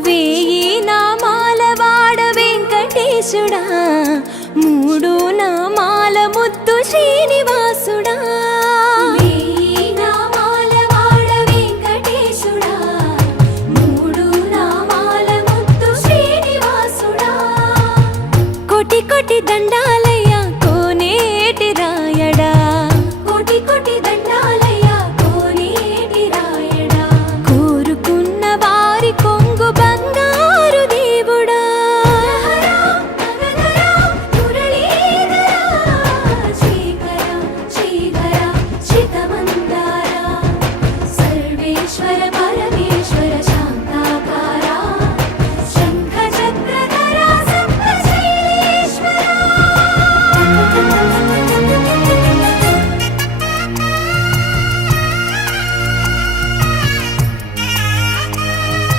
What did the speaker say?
వేయి నామాల వాడ వెంకటేశుడా, మూడు నామాల ముద్దు శ్రీనివాసుడా. వేయి నామాల వాడ వెంకటేశుడా, మూడు నామాల ముద్దు శ్రీనివాసుడా. కోటి కోటి దండాలు